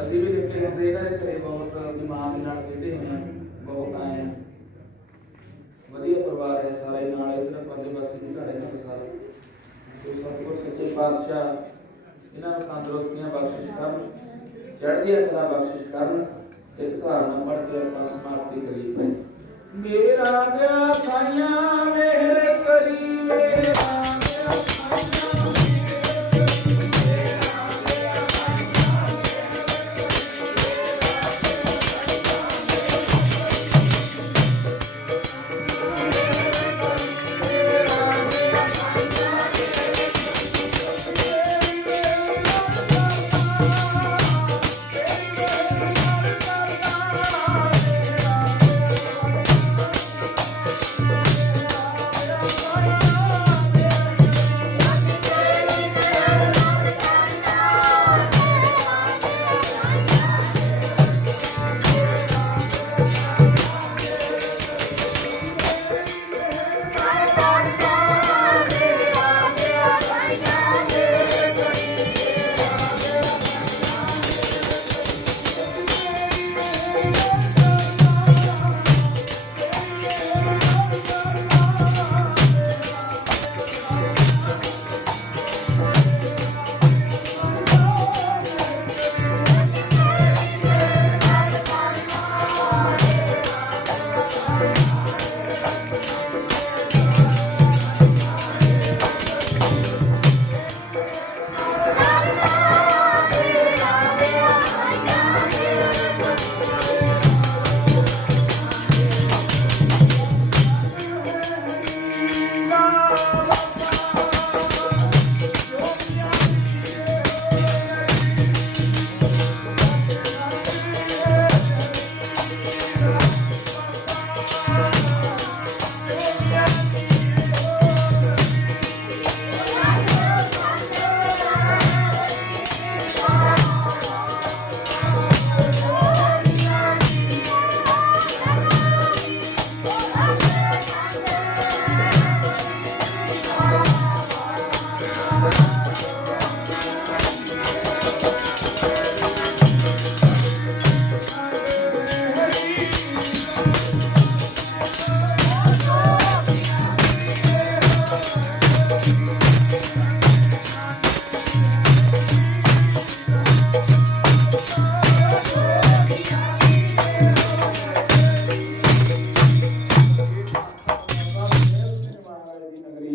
ਅਸੀਂ ਵੀ ਨਿੱਕੇ ਹੁੰਦੇ ਇਹਨਾਂ ਦੇ ਘਰੇ ਬਹੁਤ ਦਿਮਾਗ ਨਾਲ ਖੇਡੇ ਹੋਏ ਆ, ਬਹੁਤ ਆਏ ਆ। ਵਧੀਆ ਪਰਿਵਾਰ ਹੈ ਸਾਰੇ ਨਾਲ, ਇਧਰ ਪਰਲੇ ਪਾਸੇ ਵੀ ਘਰ ਇਹਨਾਂ ਦੇ ਸਾਰੇ। ਤੇ ਸਤਿਗੁਰ ਸੱਚੇ ਪਾਤਸ਼ਾਹ, ਇਹਨਾਂ ਨੂੰ ਤੰਦਰੁਸਤੀਆਂ ਬਖਸ਼ਿਸ਼ ਕਰਨ ਚੜ੍ਹਦੀਆਂ ਕਲਾ ਬਖਸ਼ਿਸ਼ ਕਰਨ, ਤੇ ਧਾਰਨਾ ਪੜ ਕੇ ਆਪਾਂ ਸਮਾਪਤੀ ਕਰੀ ਭਾਈ ਮੇਰਾ ਗਿਆ ਸਾਈਆਂ ਮੇਰੇ ਕਰੀ ਮੇਰਾ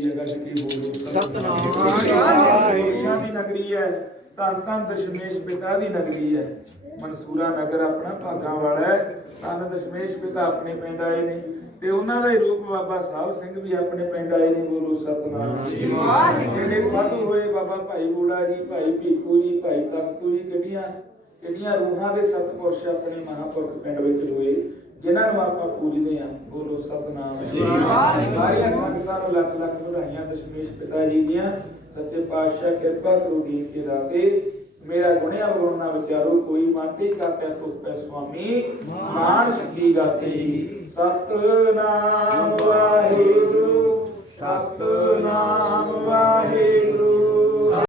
ਸਤਨਾਮ। ਦੀ ਨਗਰੀ ਹੈ ਧੰਨ ਧੰਨ ਦਸ਼ਮੇਸ਼ ਪਿਤਾ ਦੀ ਨਗਰੀ ਹੈ। ਮਨਸੂਰਾ ਨਗਰ ਆਪਣਾ ਭਾਗਾਂ ਵਾਲਾ ਹੈ। ਧੰਨ ਦਸ਼ਮੇਸ਼ ਪਿਤਾ ਆਪਣੇ ਪਿੰਡ ਆਏ ਨੇ। ਤੇ ਉਹਨਾਂ ਦਾ ਹੀ ਰੂਪ ਬਾਬਾ ਸਾਹਿਬ ਸਿੰਘ ਵੀ ਆਪਣੇ ਪਿੰਡ ਆਏ ਨੇ ਬੋਲੋ ਸਤਨਾਮ ਜਿਹੜੇ ਸਾਧੂ ਹੋਏ ਬਾਬਾ ਭਾਈ ਬੂੜਾ ਜੀ ਭਾਈ ਭੀਖੂ ਜੀ ਭਾਈ ਤਖਤੂ ਜੀ ਕਿਹੜੀਆਂ ਕਿਹੜੀਆਂ ਰੂਹਾਂ ਦੇ ਸਤਪੁਰਸ਼ ਆਪਣੇ ਮਹਾਂਪੁਰਖ ਪਿੰਡ ਵਿੱਚ ਹੋਏ। ਜਿਨ੍ਹਾਂ ਨੂੰ ਆਪਾਂ ਪੂਜਦੇ ਹਾਂ ਬੋਲੋ ਸਤਨਾਮ। ਸਾਰੀਆਂ ਸੰਗਤਾਂ ਨੂੰ ਲੱਖ ਲੱਖ ਵਧਾਈਆਂ ਦਸ਼ਮੇਸ਼ ਪਿਤਾ ਜੀ ਦੀਆਂ। ਸੱਚੇ ਪਾਤਸ਼ਾਹ ਕਿਰਪਾ ਕਰੋ ਦੀਨ ਕੇ ਦਾਤੇ। ਮੇਰਾ ਗੁਣਿਆ ਬੋਲ ਨਾ ਵਿਚਾਰੋ ਕੋਈ ਮਾਟੀ ਕਾਤਿਆ ਤੁਪੈ ਸੁਆਮੀ। ਮਾਨ ਸ਼ਕੀ ਗਾਤੇ। ਸਤਨਾਮ ਵਾਹਿਗੁਰੂ।